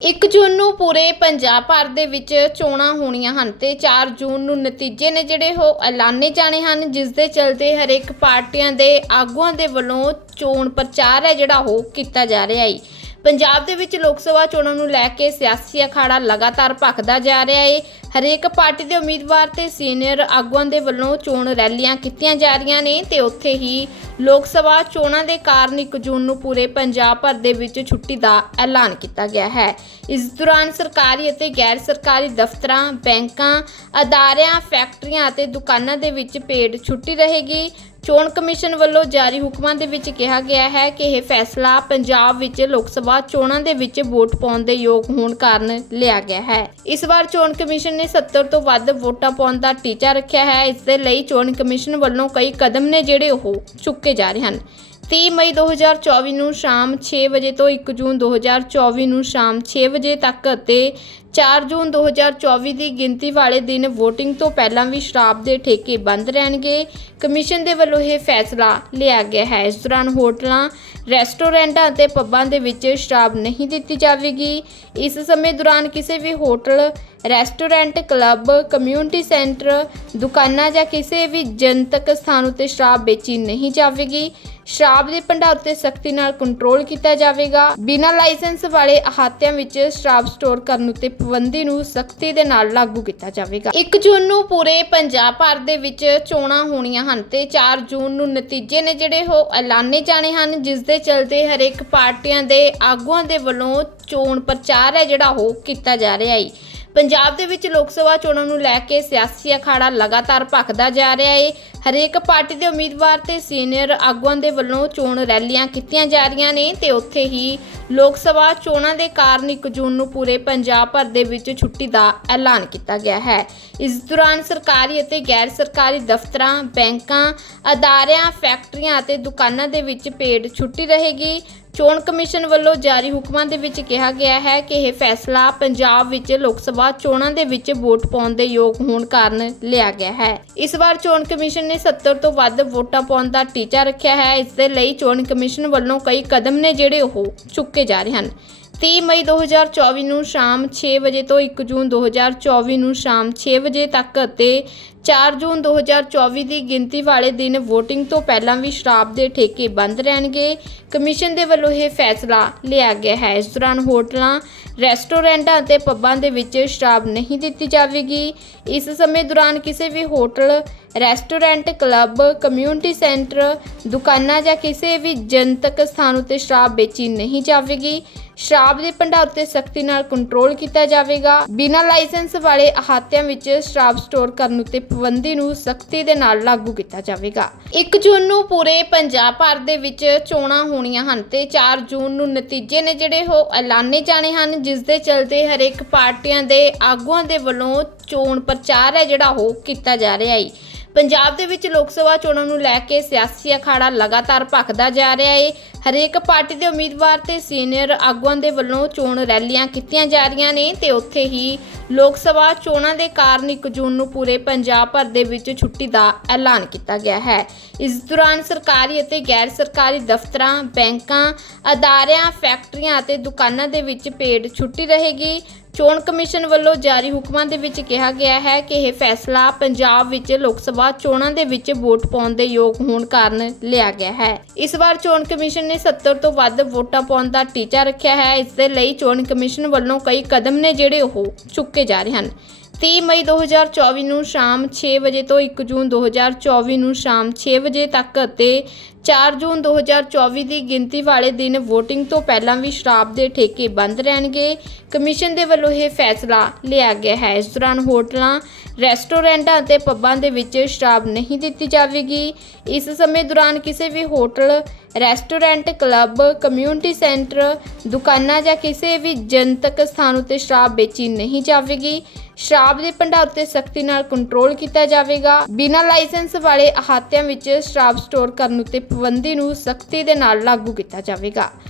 1 ਜੂਨ ਨੂੰ ਪੂਰੇ ਪੰਜਾਬ ਭਰ ਦੇ ਵਿੱਚ ਚੋਣਾਂ ਹੋਣੀਆਂ ਹਨ ਤੇ 4 ਜੂਨ ਨੂੰ ਨਤੀਜੇ ਨੇ ਜਿਹੜੇ ਉਹ ਐਲਾਨੇ ਜਾਣੇ ਹਨ, ਜਿਸ ਦੇ ਚਲਦੇ ਹਰੇਕ ਪਾਰਟੀਆਂ ਦੇ ਆਗੂਆਂ ਦੇ ਵੱਲੋਂ ਚੋਣ ਪ੍ਰਚਾਰ ਹੈ ਜਿਹੜਾ ਉਹ ਕੀਤਾ ਜਾ ਰਿਹਾ ਹੈ। ਪੰਜਾਬ ਦੇ ਵਿੱਚ ਲੋਕ ਸਭਾ ਚੋਣਾਂ ਨੂੰ ਲੈ ਕੇ ਸਿਆਸੀ ਅਖਾੜਾ ਲਗਾਤਾਰ ਭਖਦਾ ਜਾ ਰਿਹਾ ਹੈ ਹਰੇਕ ਪਾਰਟੀ ਦੇ ਉਮੀਦਵਾਰ ਤੇ ਸੀਨੀਅਰ ਆਗੂਆਂ ਦੇ ਵੱਲੋਂ ਚੋਣ ਰੈਲੀਆਂ ਕੀਤੀਆਂ ਜਾ ਰਹੀਆਂ ਨੇ ਤੇ ਉੱਥੇ ਹੀ ਲੋਕ ਸਭਾ ਚੋਣਾਂ ਦੇ ਕਾਰਨ 1 ਜੂਨ ਨੂੰ ਪੂਰੇ ਪੰਜਾਬ ਭਰ ਦੇ ਵਿੱਚ ਛੁੱਟੀ ਦਾ ਐਲਾਨ ਕੀਤਾ ਗਿਆ ਹੈ। ਇਸ ਦੌਰਾਨ ਸਰਕਾਰੀ ਅਤੇ ਗੈਰ ਸਰਕਾਰੀ ਦਫ਼ਤਰਾਂ, ਬੈਂਕਾਂ, ਅਦਾਰਿਆਂ, ਫੈਕਟਰੀਆਂ ਅਤੇ ਦੁਕਾਨਾਂ ਦੇ ਵਿੱਚ ਪੇਡ ਛੁੱਟੀ ਰਹੇਗੀ। ਚੋਣ ਕਮਿਸ਼ਨ ਵੱਲੋਂ ਜਾਰੀ ਹੁਕਮਾਂ ਦੇ ਵਿੱਚ ਕਿਹਾ ਗਿਆ ਹੈ ਕਿ ਇਹ ਫੈਸਲਾ ਪੰਜਾਬ ਵਿੱਚ ਲੋਕ ਸਭਾ ਚੋਣਾਂ ਦੇ ਵਿੱਚ ਵੋਟ ਪਾਉਣ ਦੇ ਯੋਗ ਹੋਣ ਕਾਰਨ ਲਿਆ ਗਿਆ ਹੈ। ਇਸ ਵਾਰ ਚੋਣ ਕਮਿਸ਼ਨ ਨੇ 70 ਤੋਂ ਵੱਧ ਵੋਟਾਂ ਪਾਉਣ ਦਾ ਟੀਚਾ ਰੱਖਿਆ ਹੈ। ਇਸ ਦੇ ਲਈ ਚੋਣ ਕਮਿਸ਼ਨ ਵੱਲੋਂ ਕਈ ਕਦਮ ਨੇ ਜਿਹੜੇ ਉਹ ਚੁੱਕੇ ਜਾ ਰਹੇ ਹਨ। 30 ਮਈ 2024 ਨੂੰ ਸ਼ਾਮ 6 ਵਜੇ ਤੋਂ 1 ਜੂਨ 2024 ਨੂੰ ਸ਼ਾਮ 6 ਵਜੇ ਤੱਕ ਅਤੇ 4 ਜੂਨ 2024 ਦੀ ਗਿਣਤੀ ਵਾਲੇ ਦਿਨ VOTING ਤੋਂ ਪਹਿਲਾਂ ਵੀ ਸ਼ਰਾਬ ਦੇ ਠੇਕੇ ਬੰਦ ਰਹਿਣਗੇ। ਕਮਿਸ਼ਨ ਦੇ ਵੱਲੋਂ ਇਹ ਫੈਸਲਾ ਲਿਆ ਗਿਆ ਹੈ। ਇਸ ਦੌਰਾਨ ਹੋਟਲਾਂ, ਰੈਸਟੋਰੈਂਟਾਂ ਅਤੇ ਪੱਬਾਂ ਦੇ ਵਿੱਚ ਸ਼ਰਾਬ ਨਹੀਂ ਦਿੱਤੀ ਜਾਵੇਗੀ। ਇਸ ਸਮੇਂ ਦੌਰਾਨ ਕਿਸੇ ਵੀ hotel restaurant, club, community centre, ਦੁਕਾਨਾਂ ਜਾਂ ਕਿਸੇ ਵੀ ਜਨਤਕ ਸਥਾਨ ਉੱਤੇ ਸ਼ਰਾਬ ਵੇਚੀ ਨਹੀਂ ਜਾਵੇਗੀ। ਸ਼ਰਾਬ ਦੇ ਭੰਡਾਰ ਉੱਤੇ ਸਖਤੀ ਨਾਲ ਕੰਟਰੋਲ ਕੀਤਾ ਜਾਵੇਗਾ। ਬਿਨਾਂ ਲਾਇਸੈਂਸ ਵਾਲੇ ਅਹਾਤਿਆਂ ਵਿੱਚ ਸ਼ਰਾਬ ਸਟੋਰ ਕਰਨ ਉੱਤੇ ਪਾਬੰਦੀ ਨੂੰ ਸਖਤੀ ਦੇ ਨਾਲ ਲਾਗੂ ਕੀਤਾ ਜਾਵੇਗਾ। 1 ਜੂਨ ਨੂੰ ਪੂਰੇ ਪੰਜਾਬ ਭਰ ਦੇ ਵਿੱਚ ਚੋਣਾਂ ਹੋਣੀਆਂ ਹਨ ਤੇ 4 ਜੂਨ ਨੂੰ ਨਤੀਜੇ ਨੇ ਜਿਹੜੇ ਉਹ ਐਲਾਨੇ ਜਾਣੇ ਹਨ, ਜਿਸ ਦੇ ਚਲਦੇ ਹਰੇਕ ਪਾਰਟੀਆਂ ਦੇ ਆਗੂਆਂ ਦੇ ਵੱਲੋਂ ਚੋਣ ਪ੍ਰਚਾਰ ਹੈ ਜਿਹੜਾ ਉਹ ਕੀਤਾ ਜਾ ਰਿਹਾ ਹੈ। ਪੰਜਾਬ ਦੇ ਵਿੱਚ ਲੋਕ ਸਭਾ ਚੋਣਾਂ ਨੂੰ ਲੈ ਕੇ ਸਿਆਸੀ ਅਖਾੜਾ ਲਗਾਤਾਰ ਭਖਦਾ ਜਾ ਰਿਹਾ ਹੈ ਹਰੇਕ ਪਾਰਟੀ ਦੇ ਉਮੀਦਵਾਰ ਤੇ ਸੀਨੀਅਰ ਆਗੂਆਂ ਦੇ ਵੱਲੋਂ ਚੋਣ ਰੈਲੀਆਂ ਕੀਤੀਆਂ ਜਾ ਰਹੀਆਂ ਨੇ ਤੇ ਉੱਥੇ ਹੀ ਲੋਕ ਸਭਾ ਚੋਣਾਂ ਦੇ ਕਾਰਨ 1 ਜੂਨ ਨੂੰ ਪੂਰੇ ਪੰਜਾਬ ਭਰ ਦੇ ਵਿੱਚ ਛੁੱਟੀ ਦਾ ਐਲਾਨ ਕੀਤਾ ਗਿਆ ਹੈ। ਇਸ ਦੌਰਾਨ ਸਰਕਾਰੀ ਅਤੇ ਗੈਰ ਸਰਕਾਰੀ ਦਫ਼ਤਰਾਂ, ਬੈਂਕਾਂ, ਅਦਾਰਿਆਂ, ਫੈਕਟਰੀਆਂ ਅਤੇ ਦੁਕਾਨਾਂ ਦੇ ਵਿੱਚ ਪੇਡ ਛੁੱਟੀ ਰਹੇਗੀ। ਚੋਣ ਕਮਿਸ਼ਨ ਵੱਲੋਂ ਜਾਰੀ ਹੁਕਮਾਂ ਦੇ ਵਿੱਚ ਕਿਹਾ ਗਿਆ ਹੈ ਕਿ ਇਹ ਫੈਸਲਾ ਪੰਜਾਬ ਵਿੱਚ ਲੋਕ ਸਭਾ ਚੋਣਾਂ ਦੇ ਵਿੱਚ ਵੋਟ ਪਾਉਣ ਦੇ ਯੋਗ ਹੋਣ ਕਾਰਨ ਲਿਆ ਗਿਆ ਹੈ। ਇਸ ਵਾਰ ਚੋਣ ਕਮਿਸ਼ਨ ਨੇ 70 ਤੋਂ ਵੱਧ ਵੋਟਾਂ ਪਾਉਣ ਦਾ ਟੀਚਾ ਰੱਖਿਆ ਹੈ। ਇਸ ਦੇ ਲਈ ਚੋਣ ਕਮਿਸ਼ਨ ਵੱਲੋਂ ਕਈ ਕਦਮ ਨੇ ਜਿਹੜੇ ਉਹ ਚੁੱਕੇ ਜਾ ਰਹੇ ਹਨ। 30 ਮਈ 2024 ਨੂੰ ਸ਼ਾਮ 6 ਵਜੇ ਤੋਂ 1 ਜੂਨ 2024 ਨੂੰ ਸ਼ਾਮ 6 ਵਜੇ ਤੱਕ ਅਤੇ 4 ਜੂਨ 2024 ਦੀ ਗਿਣਤੀ ਵਾਲੇ ਦਿਨ VOTING ਤੋਂ ਪਹਿਲਾਂ ਵੀ ਸ਼ਰਾਬ ਦੇ ਠੇਕੇ ਬੰਦ ਰਹਿਣਗੇ। ਕਮਿਸ਼ਨ ਦੇ ਵੱਲੋਂ ਇਹ ਫੈਸਲਾ ਲਿਆ ਗਿਆ ਹੈ। ਇਸ ਦੌਰਾਨ ਹੋਟਲਾਂ, ਰੈਸਟੋਰੈਂਟਾਂ ਅਤੇ ਪੱਬਾਂ ਦੇ ਵਿੱਚ ਸ਼ਰਾਬ ਨਹੀਂ ਦਿੱਤੀ ਜਾਵੇਗੀ। ਇਸ ਸਮੇਂ ਦੌਰਾਨ ਕਿਸੇ ਵੀ hotel, restaurant, club, community centre, ਦੁਕਾਨਾਂ ਜਾਂ ਕਿਸੇ ਵੀ ਜਨਤਕ ਸਥਾਨ ਉੱਤੇ ਸ਼ਰਾਬ ਵੇਚੀ ਨਹੀਂ ਜਾਵੇਗੀ। ਸ਼ਰਾਬ ਦੇ ਭੰਡਾਰ ਉੱਤੇ ਸਖਤੀ ਨਾਲ ਕੰਟਰੋਲ ਕੀਤਾ ਜਾਵੇਗਾ। ਬਿਨਾਂ ਲਾਇਸੈਂਸ ਵਾਲੇ ਅਹਾਤਿਆਂ ਵਿੱਚ ਸ਼ਰਾਬ ਸਟੋਰ ਕਰਨ ਉੱਤੇ ਪਾਬੰਦੀ ਨੂੰ ਸਖਤੀ ਦੇ ਨਾਲ ਲਾਗੂ ਕੀਤਾ ਜਾਵੇਗਾ। 1 ਜੂਨ ਨੂੰ ਪੂਰੇ ਪੰਜਾਬ ਭਰ ਦੇ ਵਿੱਚ ਚੋਣਾਂ ਹੋਣੀਆਂ ਹਨ ਤੇ 4 ਜੂਨ ਨੂੰ ਨਤੀਜੇ ਨੇ ਜਿਹੜੇ ਉਹ ਐਲਾਨੇ ਜਾਣੇ ਹਨ, ਜਿਸ ਦੇ ਚਲਦੇ ਹਰੇਕ ਪਾਰਟੀਆਂ ਦੇ ਆਗੂਆਂ ਦੇ ਵੱਲੋਂ ਚੋਣ ਪ੍ਰਚਾਰ ਹੈ ਜਿਹੜਾ ਉਹ ਕੀਤਾ ਜਾ ਰਿਹਾ ਹੈ। ਪੰਜਾਬ ਦੇ ਵਿੱਚ ਲੋਕ ਸਭਾ ਚੋਣਾਂ ਨੂੰ ਲੈ ਕੇ ਸਿਆਸੀ ਅਖਾੜਾ ਲਗਾਤਾਰ ਭਖਦਾ ਜਾ ਰਿਹਾ ਹੈ ਹਰੇਕ ਪਾਰਟੀ ਦੇ ਉਮੀਦਵਾਰ ਤੇ ਸੀਨੀਅਰ ਆਗੂਆਂ ਦੇ ਵੱਲੋਂ ਚੋਣ ਰੈਲੀਆਂ ਕੀਤੀਆਂ ਜਾ ਰਹੀਆਂ ਨੇ ਤੇ ਉੱਥੇ ਹੀ ਲੋਕ ਸਭਾ ਚੋਣਾਂ ਦੇ ਕਾਰਨ 1 ਜੂਨ ਨੂੰ ਪੂਰੇ ਪੰਜਾਬ ਭਰ ਦੇ ਵਿੱਚ ਛੁੱਟੀ ਦਾ ਐਲਾਨ ਕੀਤਾ ਗਿਆ ਹੈ। ਇਸ ਦੌਰਾਨ ਸਰਕਾਰੀ ਅਤੇ ਗੈਰ ਸਰਕਾਰੀ ਦਫ਼ਤਰਾਂ, ਬੈਂਕਾਂ, ਅਦਾਰਿਆਂ, ਫੈਕਟਰੀਆਂ ਅਤੇ ਦੁਕਾਨਾਂ ਦੇ ਵਿੱਚ ਪੇਡ ਛੁੱਟੀ ਰਹੇਗੀ। ਚੋਣ ਕਮਿਸ਼ਨ ਵੱਲੋਂ ਜਾਰੀ ਹੁਕਮਾਂ ਦੇ ਵਿੱਚ ਕਿਹਾ ਗਿਆ ਹੈ ਕਿ ਇਹ ਫੈਸਲਾ ਪੰਜਾਬ ਵਿੱਚ ਲੋਕ ਸਭਾ ਚੋਣਾਂ ਦੇ ਵਿੱਚ ਵੋਟ ਪਾਉਣ ਦੇ ਯੋਗ ਹੋਣ ਕਾਰਨ ਲਿਆ ਗਿਆ ਹੈ। ਇਸ ਵਾਰ ਚੋਣ ਕਮਿਸ਼ਨ ਨੇ 70 ਤੋਂ ਵੱਧ ਵੋਟਾਂ ਪਾਉਣ ਦਾ ਟੀਚਾ ਰੱਖਿਆ ਹੈ। ਇਸ ਦੇ ਲਈ ਚੋਣ ਕਮਿਸ਼ਨ ਵੱਲੋਂ ਕਈ ਕਦਮ ਨੇ ਜਿਹੜੇ ਉਹ ਚੁੱਕੇ ਜਾ ਰਹੇ ਹਨ। 30 ਮਈ 2024 ਨੂੰ ਸ਼ਾਮ 6 ਵਜੇ ਤੋਂ 1 ਜੂਨ 2024 ਨੂੰ ਸ਼ਾਮ 6 ਵਜੇ ਤੱਕ ਅਤੇ 4 ਜੂਨ 2024 ਦੀ ਗਿਣਤੀ ਵਾਲੇ ਦਿਨ VOTING ਤੋਂ ਪਹਿਲਾਂ ਵੀ ਸ਼ਰਾਬ ਦੇ ਠੇਕੇ ਬੰਦ ਰਹਿਣਗੇ। ਕਮਿਸ਼ਨ ਦੇ ਵੱਲੋਂ ਇਹ ਫੈਸਲਾ ਲਿਆ ਗਿਆ ਹੈ। ਇਸ ਦੌਰਾਨ ਹੋਟਲਾਂ, ਰੈਸਟੋਰੈਂਟਾਂ ਅਤੇ ਪੱਬਾਂ ਦੇ ਵਿੱਚ ਸ਼ਰਾਬ ਨਹੀਂ ਦਿੱਤੀ ਜਾਵੇਗੀ। ਇਸ ਸਮੇਂ ਦੌਰਾਨ ਕਿਸੇ ਵੀ hotel, restaurant, club, community centre, ਦੁਕਾਨਾਂ ਜਾਂ ਕਿਸੇ ਵੀ ਜਨਤਕ ਸਥਾਨ ਉੱਤੇ ਸ਼ਰਾਬ ਵੇਚੀ ਨਹੀਂ ਜਾਵੇਗੀ। ਸ਼ਰਾਬ ਦੇ ਭੰਡਾਰ ਉੱਤੇ ਸਖਤੀ ਨਾਲ ਕੰਟਰੋਲ ਕੀਤਾ ਜਾਵੇਗਾ। ਬਿਨਾਂ ਲਾਇਸੈਂਸ ਵਾਲੇ ਅਹਾਤਿਆਂ ਵਿੱਚ ਸ਼ਰਾਬ ਸਟੋਰ ਕਰਨ ਉੱਤੇ ਪਾਬੰਦੀ ਨੂੰ ਸਖਤੀ ਦੇ ਨਾਲ ਲਾਗੂ ਕੀਤਾ ਜਾਵੇਗਾ।